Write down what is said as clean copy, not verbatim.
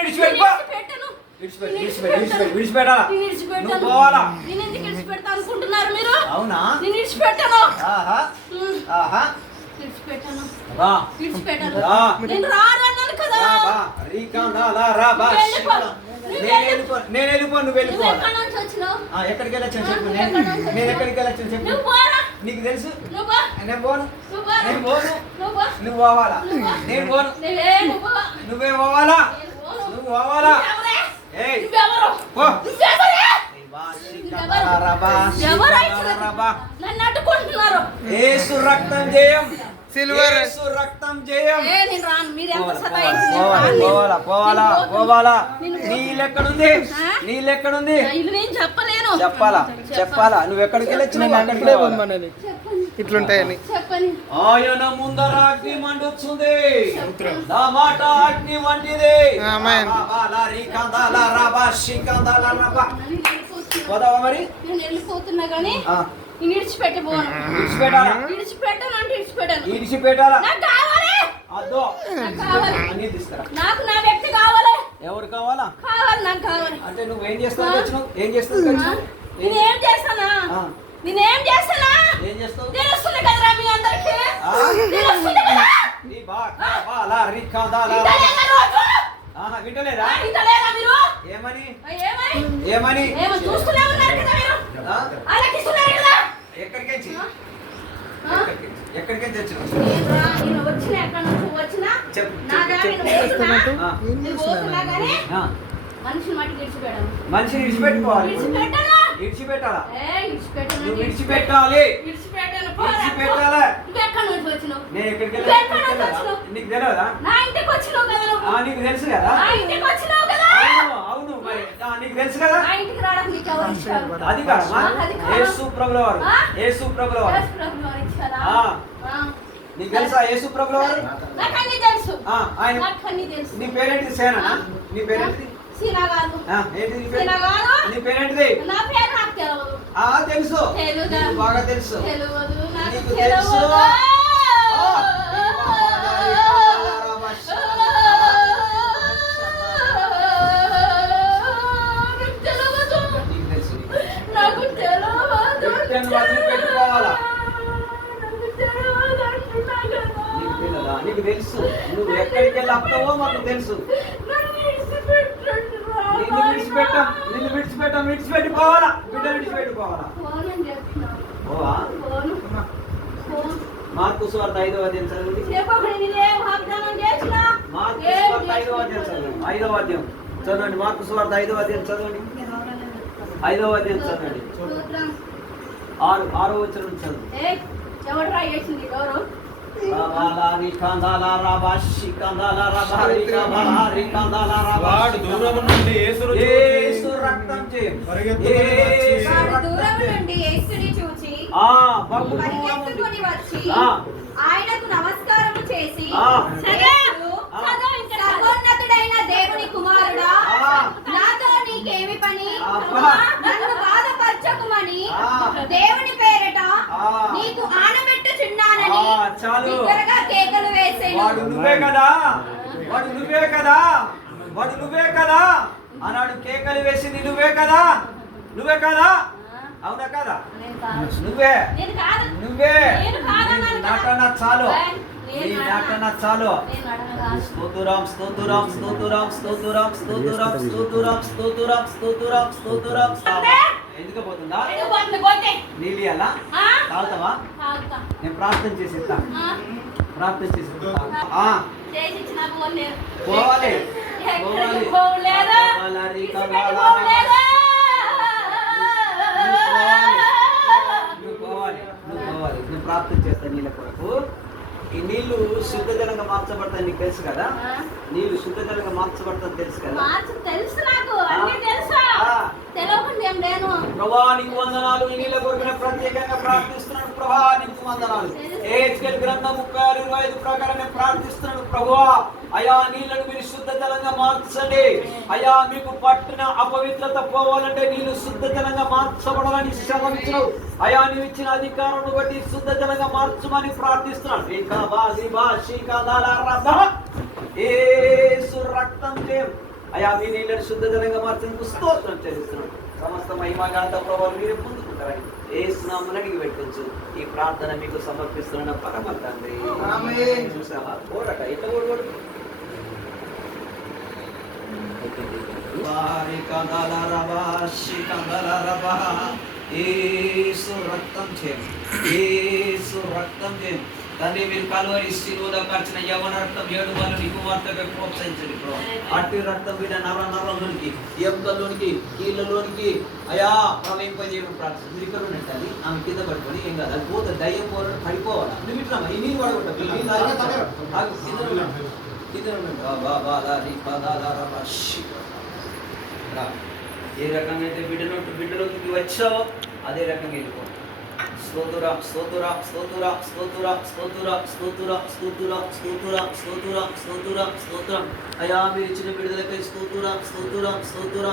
విడిచిపెట్టాను. నువ్వు పోవాలా? నేను ఎందుకు విడిచిపెడతా అనుకుంటున్నారు మీరు? అవునా? నేను విడిచిపెట్టాను. నేను రానన్నాను కదా. నేను వెళ్ళిపో, నువ్వు వెళ్ళిపో. ఎక్కడికి వెళ్ళొచ్చాను చెప్పు. నేను ఎక్కడికి వచ్చాను చెప్పు. నీకు తెలుసు. నేను పోను. నువ్వు పోవాలా? నేను పోను. నువ్వే పోవాలా? నువ్వు పోవాలా? యేసు రక్తం జయం. యేసు రక్తం జయం. పోవాలా. నీళ్ళెక్కడుంది? చెప్పాలా? నువ్వు ఎక్కడికి వెళ్ళొచ్చు? ఇట్లుంటాయని ఆయన ముందర అగ్ని మండుతుంది, నా మాట అగ్ని వంటిది. పోదావా మరి? నేను వెళ్ళిపోతున్నా గానీ విడిచిపెట్టబోను. విడిచిపెట్టాలా? నాకు నా వ్యక్తి కావాలి. ఎవరు కావాలా? నాకు కావాలి. అంటే నువ్వేం చేస్తావు? ఏం చేస్తావు? నేనేం చేస్తానా? ఏం చేస్తావు? తెలుస్తుంది కదరా మీ అందరికి. వింటలేదా? ఏమని చూస్తూనే ఉన్నారు కదా మీరు. ఎక్కడికి వచ్చిన మనిషిని విడిచిపెట్టుకోవాలి. విడిచిపెట్టాలా? నువ్వు విడిచిపెట్టాలి. నేను ఎక్కడికి నీకు తెలియదా? నీకు తెలుసు కదా. అవును మరి నీకు తెలుసు కదా. అది కాదమ్మా. యేసు ప్రభుల వారు. నీకు తెలుసా యేసు ప్రభుల వారు? ఆయన నీ పేరేంటిది? సేనా? నీ పేరేంటిది? నీ పేరేంటిది? తెలుసు. బాగా తెలుసు. నీకు తెలుసు. నీకు తెలుసు. నువ్వు ఎక్కడికి వెళ్ళి వస్తావో మాకు తెలుసు. నిన్ను విడిచిపెట్టి పోవాలా? బిడ్డ విడిచిపెట్టి పోవాలా? మార్కు సువార్త 5వ అధ్యాయం చదవండి. ఐదవ అధ్యాయం చదవండి. మార్కు సువార్త 5వ అధ్యాయం చదవండి. 5వ అధ్యాయం చదవండి. 6వ వచనం చదవండి. వాడు దూరం నుండి యేసు రక్తం జయం. ఆయనకు నమస్కారము చేసి సర్వోన్నతుడైన దేవుని కుమారుడా, నాతో నీకేమి పని? నన్ను బాధపరచకుమని దేవుని పేరట నీకు ఆనబెట్టుచున్నానని బిగ్గరగా కేకలు వేసేను. వాడు నువ్వే కదా అన్నాడు. కేకలు వేసింది నువ్వే కదా. అవునా కదా? నువ్వే. నాటన చాలు. ఎందుకు పోతుందా? నీళ్ళు అలా తాగుతావా? నేను ప్రార్థన చేసి పోవాలి. నేను ప్రార్థన చేస్తాను నీళ్ళ కొరకు. ఈ నీళ్లు శుద్ధ జలంగా మార్చబడతాయి. నీకు తెలుసు కదా. నీళ్లు శుద్ధ జలంగా మార్చబడతాయి తెలుసు కదా. ప్రభా నీకు వందనాలు. ఈ నీళ్ళ కొరకు ప్రత్యేకంగా ప్రార్థిస్తున్నాను. ప్రభా నీకు వందనాలు. హెచ్కేల్ గ్రంథం 36:25 ప్రకారం నేను ప్రార్థిస్తున్నాను. ప్రభువా అయా నీళ్లను మీరు శుద్ధ జలంగా మార్చండి. అయా మీకు పట్టిన అపవిత్రత పోవాలంటే నీళ్లు శుద్ధ జలంగా మార్చబడాలని శ్రమించు. అయా నీవు ఇచ్చిన అధికారాన్ని బట్టి శుద్ధ జలంగా మార్చమని ప్రార్థిస్తున్నాను. యేసు రక్తం జయం. అయా మీ నీళ్ళని శుద్ధ జలంగా మార్చినందుకు స్తోత్రం చెల్లిస్తున్నాడు. సమస్త మహిమ ఘనత ప్రభావం మీరే పొందుకుంటారని ఏసునామమున అడిగి పెట్టచ్చు. ఈ ప్రార్థన మీకు సమర్పిస్తున్న పరమ తండ్రి. చూసావా కోరట ఇట్లా కూడా యేసు రక్తం చేయండి, యేసు రక్తం చేయండి. తండ్రి మీరు కలువరి శిలువలో కార్చిన యవన రక్తం 7 వాళ్ళు నీ కుమార్తెగా ప్రోత్సహించండి ప్రభు. అట్టి రక్తం బిడ్డ నరంలోనికి, ఎముకల్లోనికి, కీళ్ళలోనికి అయా ప్రవహింపజేయడం ప్రార్థన. మీరు ఇక్కడ ఉన్నట్టు ఆమె కింద పడుకొని ఏం కాదు, అది పోతే దయ్యం పోరాడు పడిపోవాలి. నువ్వు ఇట్లా ఈ నీళ్ళు పడగొట్ట ఏ రకంగా అయితే బిడ్డలోకి వచ్చావో అదే రకంగా వెళ్ళిపో. స్తోతురా స్తోతురా స్తోతురా స్తోతురా స్తోతురా స్తోతురా స్తోతురా స్తోతురా స్తోతురా స్తోతురా స్తోతురా. అయా మీరు ఇచ్చిన బిడ్డలకై స్తోతురా స్తోతురా స్తోతురా.